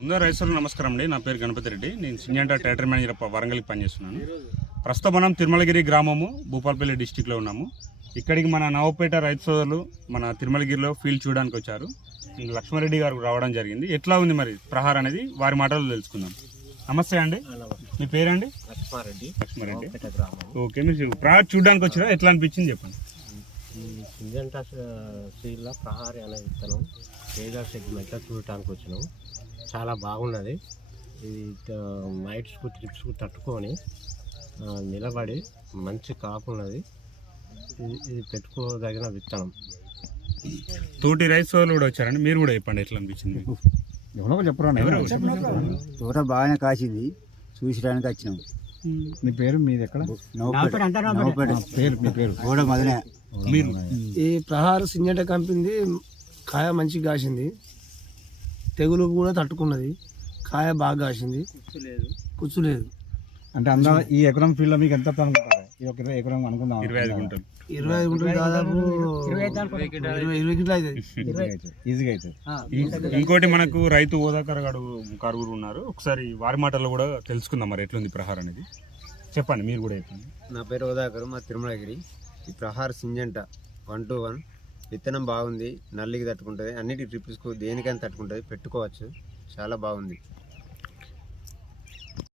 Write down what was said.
ముందుగా రైతులకు నమస్కారం అండి. నా పేరు గణపతి రెడ్డి. నేను సింజంటా టేటర్ మేనేజర్ వరంగల్కి పనిచేస్తున్నాను. ప్రస్తుతం మనం తిరుమలగిరి గ్రామము భూపాలపల్లి డిస్టిక్లో ఉన్నాము. ఇక్కడికి మన నవపేట రైతు సోదరులు మన తిరుమలగిరిలో ఫీల్డ్ చూడడానికి వచ్చారు. లక్ష్మారెడ్డి గారు రావడం జరిగింది. ఎట్లా ఉంది మరి ప్రహార్ అనేది వారి మాటల్లో తెలుసుకుందాం. నమస్తే అండి, మీ పేరండి? లక్ష్మారెడ్డి. ఓకే, మీరు ప్రహార్ చూడడానికి వచ్చారా? ఎట్లా అనిపించింది చెప్పండి. సింజంటా శ్రీల ప్రహారీ అనే విత్తనం పేద సెగ్మెంట్లో చూడటానికి వచ్చినాం. చాలా బాగున్నది. ఇది మైట్స్కు ట్రిప్స్కు తట్టుకొని నిలబడి మంచి కాపు ఉన్నది. ఇది పెట్టుకోదగిన విత్తనం. తోటి రైతు సోదరులు కూడా వచ్చారండి, మీరు కూడా చెప్పండి ఎట్లా అనిపించింది. తోట బాగానే కాసింది, చూసడానికి వచ్చినాం. మీ పేరు మీది ఎక్కడ? కూడా మదనే. మీరు ఈ ప్రహార సింజంటా కంపెనీ కాయ మంచిగా కాసింది, తెగులు కూడా తట్టుకున్నది, కాయ బాగా కాసింది, పుచ్చు లేదు. అంటే అందరూ ఈ ఎకరం ఫీల్డ్ లో మీకు ఎంత అనుకుంటారు? ఈ ఒక ఎకరం అనుకుందాం, 25 గుంటలు. 25 గుంటలు దాదాపు 20 గిట్ల అవుతుంది, ఈజీగా అవుతుంది. ఇంకోటి మనకు రైతు హోదాకర్ కారుగురు ఉన్నారు. ఒకసారి వారి మాటల్లో కూడా తెలుసుకుందాం మరి ఎట్లుంది ప్రహార్ అనేది. చెప్పండి, మీరు కూడా చెప్పండి. నా పేరు హోదాకర్, మా తిరుమలగిరి. ఈ ప్రహార్ సింజంటా 1-1 విత్తనం బాగుంది, నల్లికి తట్టుకుంటుంది, అన్నిటి ట్రిప్స్కు దేనికైనా తట్టుకుంటుంది, పెట్టుకోవచ్చు. చాలా బాగుంది.